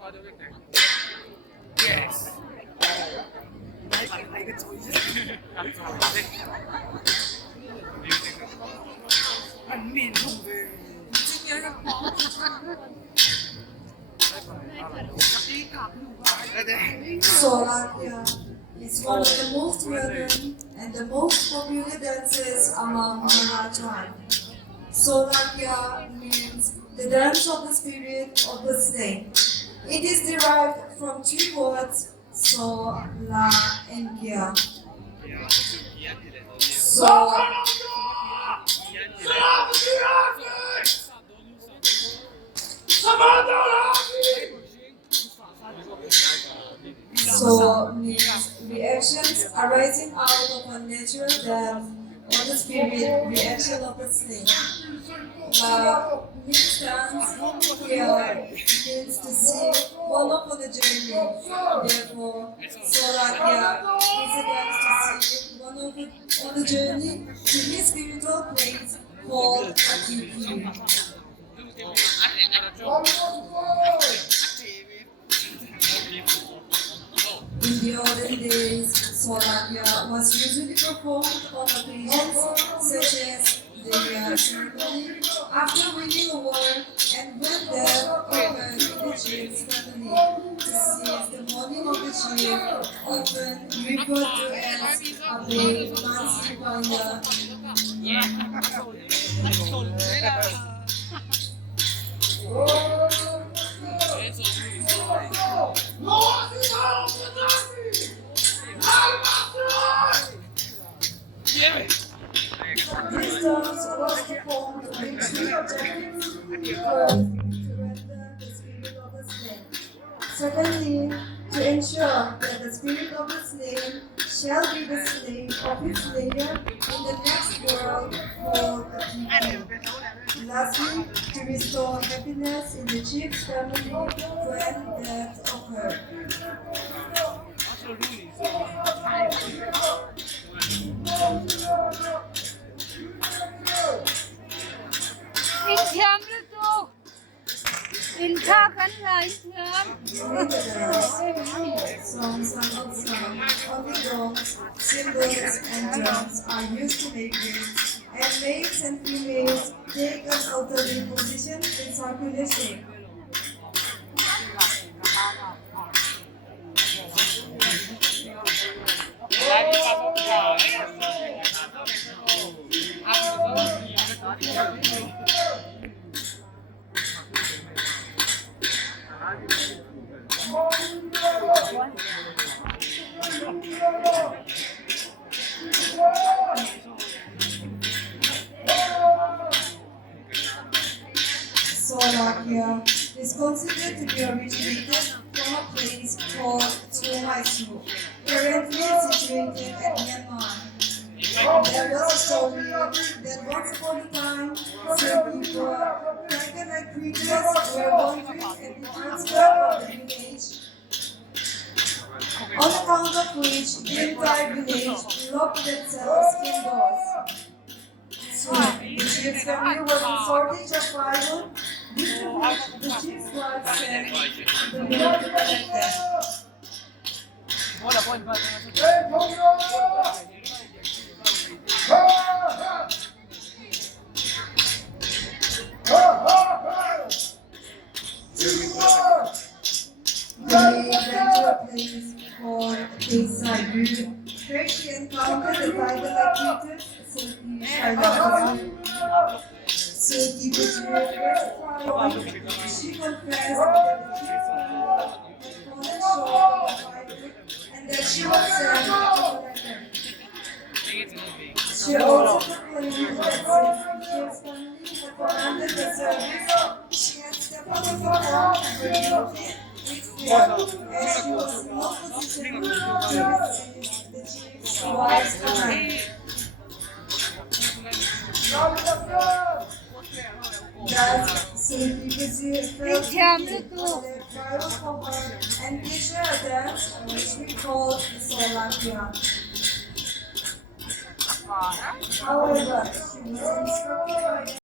Yes. Solakia is one of the most well-known and the most popular dances among Darkhuang. Solakia means the dance of the spirit of the snake. It is derived from three words, so, la, and kia. So, so means reactions arising out of unnatural death or the spirit reaction of the snake. Means dance here means to see one up on the journey. Therefore, Solakia is a dance to see one up on the journey to his spiritual place called Piwi. In the olden days, Solakia was usually performed on occasions such as the ceremony after winning a war and when death occurred in the chief's family. To seize the money of the chief, often referred to as a big mansipanya. These terms was performed with three objectives. First, to render the spirit of the slain. Secondly, to ensure that the spirit of the slain shall be the slave of his slayer in the next world called a people. Lastly, to restore happiness in the chief's family when death occurred. Songs are not sung, only gongs, cymbals, and drums are used to make rings, and males and females take an alternate position in circular shape. Solakia is considered to be originated from a place called Mizo, currently situated in Myanmar. There was a story that once upon a time, some people, dragon-like creatures, were wandering at the outskirts of the village, on account of which the entire village locked themselves indoors. So, the chief's family was in shortage of firewood, due to which the chief's wife sent the men to collect them. They went to a place called Aizawl, where she encountered the tiger-like creatures, Silky Shailakas. Silky was terrified. She confessed that the chief's family had fallen short of firewood and that she was sent to collect them. She also proclaimed that since the chief's family had commanded the service, she had stepped out of her home and removed it with fear, as she was in no position to resist the chief's wise command. Thus, Silky Vizier felt the trial for her and teach her a dance which we call Solakia. However, she was instructed by